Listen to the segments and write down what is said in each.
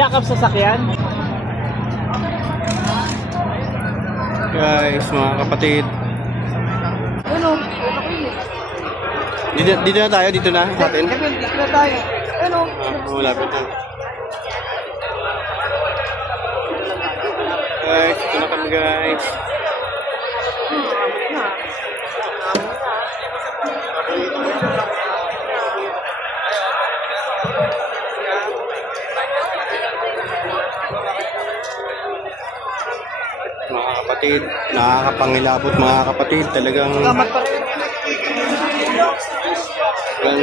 Wala kang sasakyan? Guys, mga kapatid. Ano? Dito na tayo, dito na sa atin. Dito na tayo. Ano? Malapit na. Guys, ito na kami guys. Mga kapatid, nakakapangilabot mga kapatid, talagang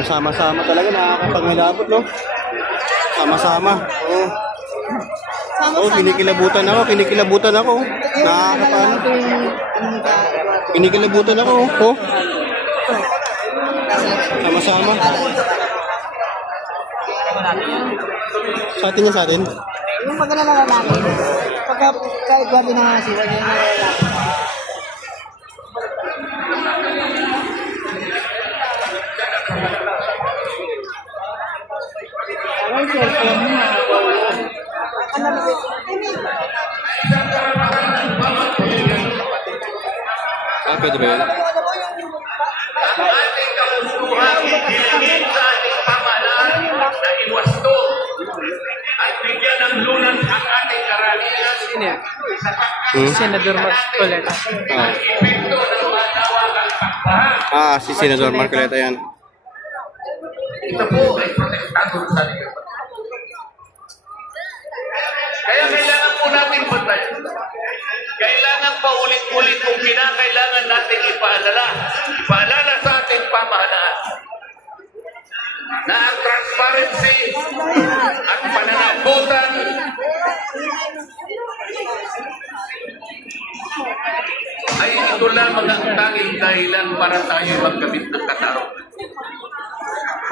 sama-sama talaga, nakakapangilabot, no? Sama-sama. Oh. Oh, kinikilabutan ako. Nakakapano. Kinikilabutan ako. Oh. Sama-sama. Sa atin yan, sa atin. Yung pagkalala natin, pagka kaigwa din ang siwa niya na lalaki. Ang cellphone mo. Pwede ba yan? Ang ating kagustuhan, dililin sa ating pamahalaan na iwasto at bigyan ng lunas ang ating karamihan. Sino yan? Senador Marcoleta. Epekto ng manawagang pagbaha. Si Senador Marcoleta yan. Ito po ay protektado sa liyo. Kaya kailangan po natin bantayan. Kailangan pa ulit-ulit kung kinakailangan natin ipaalala sa ating pamahalaan na ang transparency at pananagutan ay ito lamang ang tanging dahilan para tayo magkamit ng katarungan.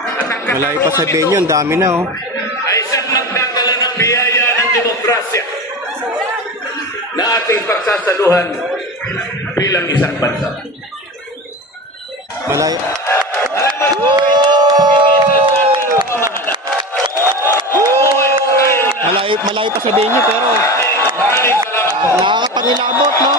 At ang Malayo pa sabihin yun, dami na oh. ay siyang nagdadala ng biyaya ng demokrasya na ating pagsasaluhan bilang isang bansa. Malayo. Malayo pa sabihin nyo, pero nakakapangilabot, no?